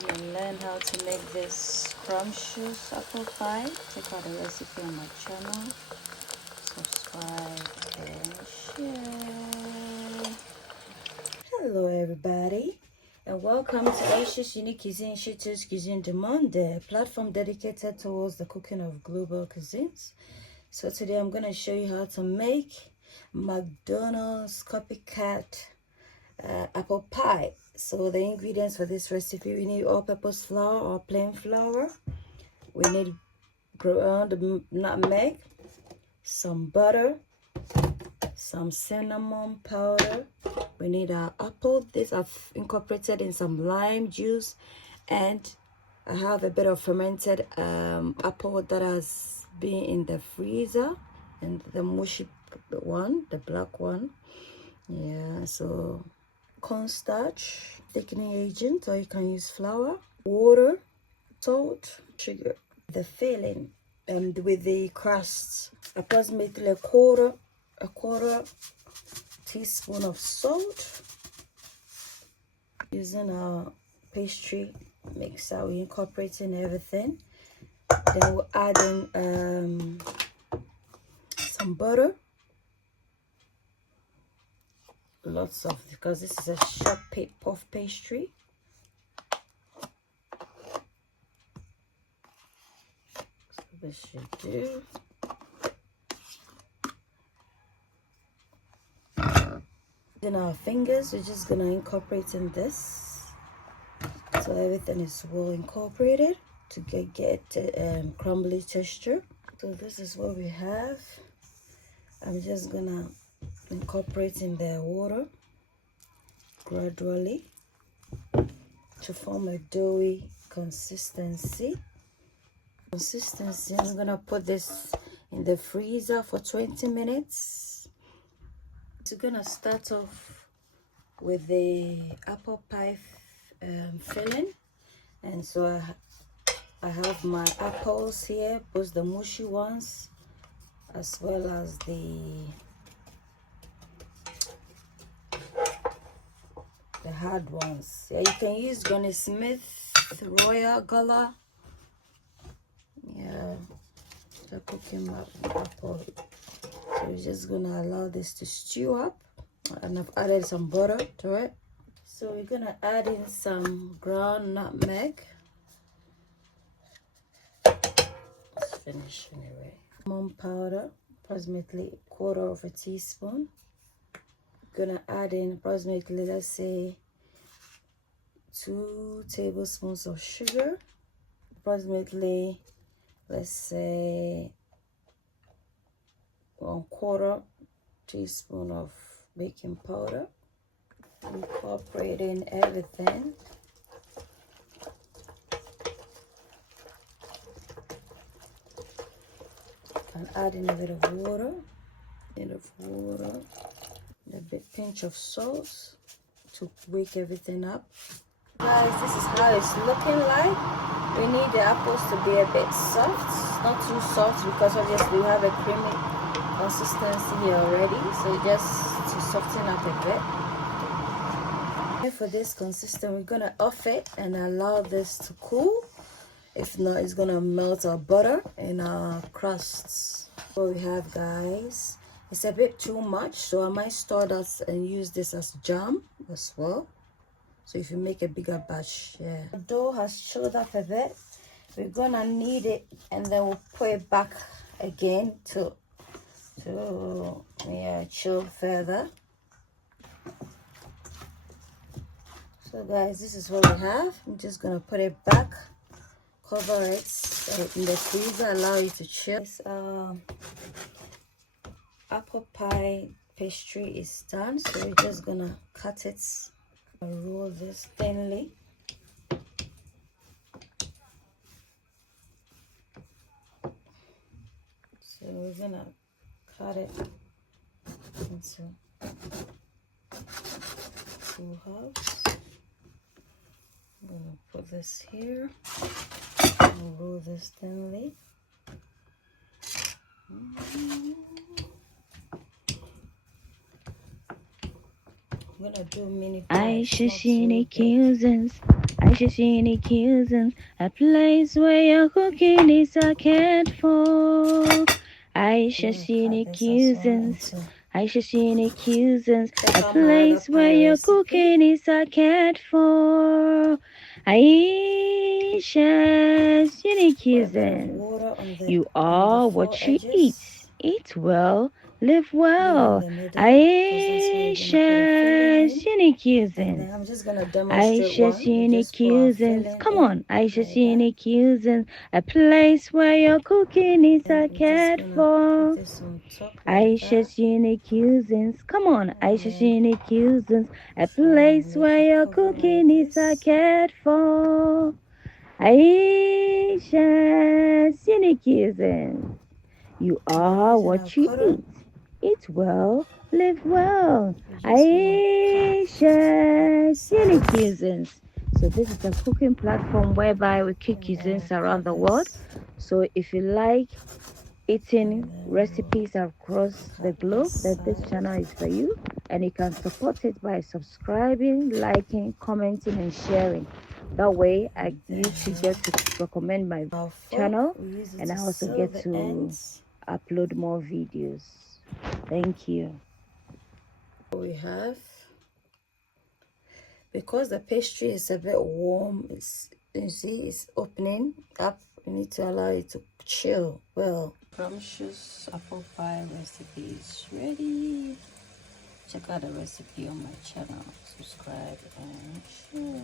gonna learn how to make this scrumptious apple pie. Check out the recipe on my channel. Subscribe and share. Hello everybody, and welcome to Ayesha's Unique Cuisine, Shitter's Cuisine du Monde, a platform dedicated towards the cooking of global cuisines. So today I'm gonna show you how to make McDonald's copycat apple pie. So the ingredients for this recipe: we need all-purpose flour or plain flour, we need ground nutmeg, some butter, some cinnamon powder, we need our apple. This I've incorporated in some lime juice, and I have a bit of fermented apple that has been in the freezer, and the mushy one, the black one. Yeah, so cornstarch, thickening agent, or you can use flour, water, salt, sugar. The filling, and with the crust, approximately a quarter teaspoon of salt. Using our pastry mixer, we incorporating everything. Then we'll add in some butter. Lots of, because this is a sharp puff pastry. So this should do. Then our fingers, we're just gonna incorporate in this, so everything is well incorporated to get crumbly texture. So this is what we have. I'm just gonna incorporate in the water gradually to form a doughy consistency. I'm gonna put this in the freezer for 20 minutes. So we're gonna start off with the apple pie filling, and so I have my apples here, both the mushy ones as well as the hard ones. Yeah, you can use Granny Smith, Royal Gala. Yeah, the cooking apple. So we're just gonna allow this to stew up, and I've added some butter to it. So we're gonna add in some ground nutmeg. Let's finish anyway. Cinnamon powder, approximately a quarter of a teaspoon. Gonna add in approximately, let's say, 2 tablespoons of sugar, approximately, let's say, 1/4 teaspoon of baking powder. Incorporating everything. And adding a bit of water, a bit pinch of salt to wake everything up. Guys, this is how it's looking like. We need the apples to be a bit soft, not too soft, because obviously we have a creamy consistency here already, so just to soften up a bit. For this consistent, we're gonna off it and allow this to cool. If not, it's gonna melt our butter and our crusts. What we have, guys, it's a bit too much, so I might store that and use this as jam as well. So if you make a bigger batch, yeah. The dough has chilled up a bit. We're gonna knead it, and then we'll put it back again to chill further. So guys, this is what we have. I'm just gonna put it back, cover it in the freezer, allow it to chill. This apple pie pastry is done, so we're just gonna cut it and roll this thinly. So we're gonna cut it into 2 halves. I'm gonna put this here and roll this thinly. I'm gonna do mini pies. Ayesha's Unique Cuisines. Ayesha's unique cuisine, a place where your cooking is cared for. Ayesha's unique cuisines. Ayesha's unique cuisines, a place where your cooking is cared for. Ayesha's unique cuisines. You are what you eat. Eat well, live well. Ayesha's unique cuisines. Ayesha's unique cuisines. Come on, Ayesha's unique cuisines. A place where your cooking is cared for. Ayesha's unique cuisines. Come on, Ayesha's unique cuisines. A place where your cooking is cared for. Ayesha's unique cuisines. You are what you eat. Eat well, live well. Ayesha's unique cuisines. So this is a cooking platform whereby we cook cuisines around the world. So if you like eating recipes across the globe, then this channel is for you. And you can support it by subscribing, liking, commenting, and sharing. That way, YouTube gets to recommend my channel, and I also get to upload more videos. Thank you. We have, because the pastry is a bit warm, you see it's opening up. You need to allow it to chill well. Scrumptious apple pie recipe is ready. Check out the recipe on my channel. Subscribe and share.